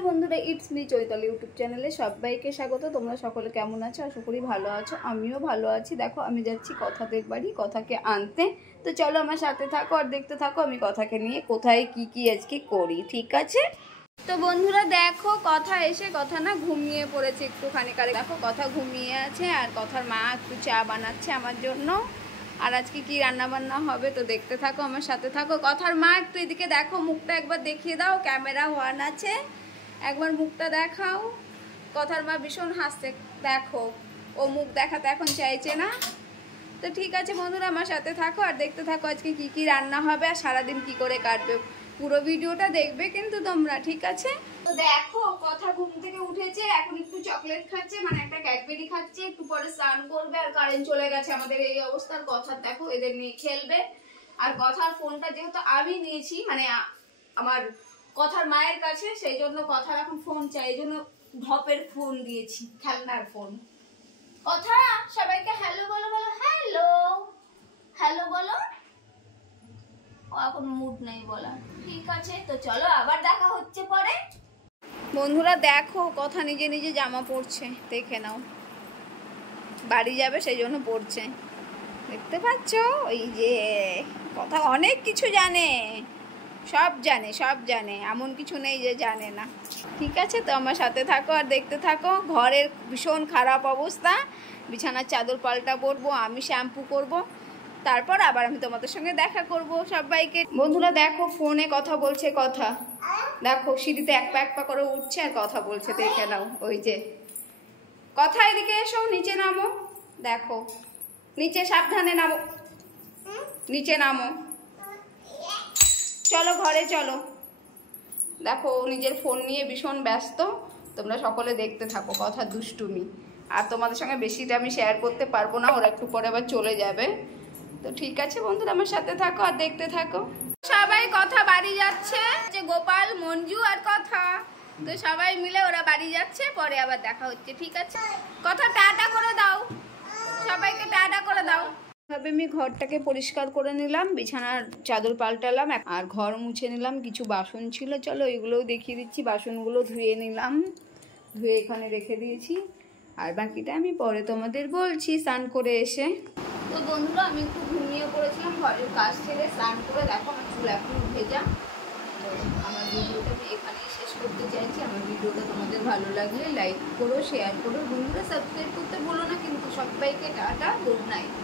Hello বন্ধুরা, it's me Chaitali YouTube চ্যানেলে সবাইকে স্বাগত। তোমরা সকলে কেমন আছো? আশা করি ভালো আছো, আমিও ভালো আছি। দেখো আমি যাচ্ছি কথাদের বাড়ি, কথাকে আনতে। তো চলো আমার সাথে থাকো আর দেখতে থাকো আমি কথাকে নিয়ে কোথায় কি আজকে করি, ঠিক আছে? তো বন্ধুরা দেখো, কথা এসে কথা না ঘুমিয়ে পড়েছে একটুখানি। দেখো কথা ঘুমিয়ে আছে আর কথার মা একটু চা বানাচ্ছে আমার জন্য। আর আজকে কি রান্না বান্না হবে তো দেখতে থাকো, আমার সাথে থাকো। কথার মা একটু এদিকে দেখো, মুখটা একবার দেখিয়ে দাও, ক্যামেরা অন আছে, একবার মুখটা দেখাও। কথার মা ভীষণ হাসছে, দেখো ও মুখ দেখাতে এখন চাইছে না। তো ঠিক আছে বন্ধুরা, আমার সাথে থাকো আর দেখতে থাকো আজকে কি রান্না হবে আর সারাদিন কি করে কাটবে। পুরো ভিডিওটা দেখবে কিন্তু তোমরা, ঠিক আছে? তো দেখো কথা ঘুম থেকে উঠেছে, এখন একটু চকলেট খাচ্ছে, মানে একটা ক্যাডবেরি খাচ্ছে, একটু পরে স্নান করবে। আর কারেন্ট চলে গেছে আমাদের এই অবস্থার। কথা দেখো এদের নিয়ে খেলবে। আর কথার ফোনটা যেহেতু আমি নিয়েছি, মানে আমার কথার মায়ের কাছে, সেই জন্য কথার এখন ফোন চাই, এই জন্য ধপের ফোন দিয়েছি, খেলনার ফোন। কথা সবাইকে হ্যালো বলো, বলো হ্যালো, হ্যালো বলো। ও এখন মুড নেই বলা, ঠিক আছে? তো চলো আবার দেখা হচ্ছে পরে। বন্ধুরা দেখো কথা নিজে নিজে জামা পরছে, দেখে নাও। বাড়ি যাবে সেই জন্য পরছে, দেখতে পাচ্ছ? ওই যে কথা অনেক কিছু জানে, সব জানে, এমন কিছু নেই যে জানে না, ঠিক আছে? তো আমার সাথে থাকো আর দেখতে থাকো। ঘরের ভীষণ খারাপ অবস্থা, বিছানার চাদর পাল্টা পরবো, আমি শ্যাম্পু করব, তারপর আবার আমি তোমাদের সঙ্গে দেখা করব সবাইকে। বন্ধুরা দেখো ফোনে কথা বলছে কথা, দেখো সিঁড়িতে এক পা করে উঠছে আর কথা বলছে, দেখে নাও। ওই যে কথা, এদিকে এসো, নিচে নামো, দেখো নিচে সাবধানে নামো, নিচে নামো, চলো ঘরে চলো। দেখো নিজের ফোন নিয়ে ভীষণ ব্যস্ত, তোমরা সকলে দেখতে থাকো কথা দুষ্টুমি। আর তোমাদের সঙ্গে বেশিটা আমি শেয়ার করতে পারবো না, ওরা একটু পরে আবার চলে যাবে। তো ঠিক আছে বন্ধুরা, আমার সাথে থাকো আর দেখতে থাকো। সবাই কথা বাড়ি যাচ্ছে, যে গোপাল, মঞ্জু আর কথা, তো সবাই মিলে ওরা বাড়ি যাচ্ছে, পরে আবার দেখা হচ্ছে, ঠিক আছে? কথা টাটা করে দাও, সবাইকে টাটা করে দাও। ভাবে আমি ঘরটাকে পরিষ্কার করে নিলাম, বিছানার চাদর পাল্টালাম আর ঘর মুছে নিলাম। কিছু বাসন ছিল, চলো এগুলোও দেখিয়ে দিচ্ছি। বাসনগুলো ধুয়ে নিলাম, ধুয়ে এখানে রেখে দিয়েছি, আর বাকিটা আমি পরে তোমাদের বলছি স্নান করে এসে। তো বন্ধুরা আমি একটু ঘুমিয়ে পড়েছিলাম, ঘরের কাজ ছেড়ে স্নান করে। দেখো আমার চুল এখন ভেজা। তো আমার ভিডিওটা আমি এখানেই শেষ করতে চাইছি। আমার ভিডিওটা তোমাদের ভালো লাগলে লাইক করো, শেয়ার করো, বন্ধুরা সাবস্ক্রাইব করতে ভুলো না কিন্তু। সবাইকে টাটা, গুড নাইট।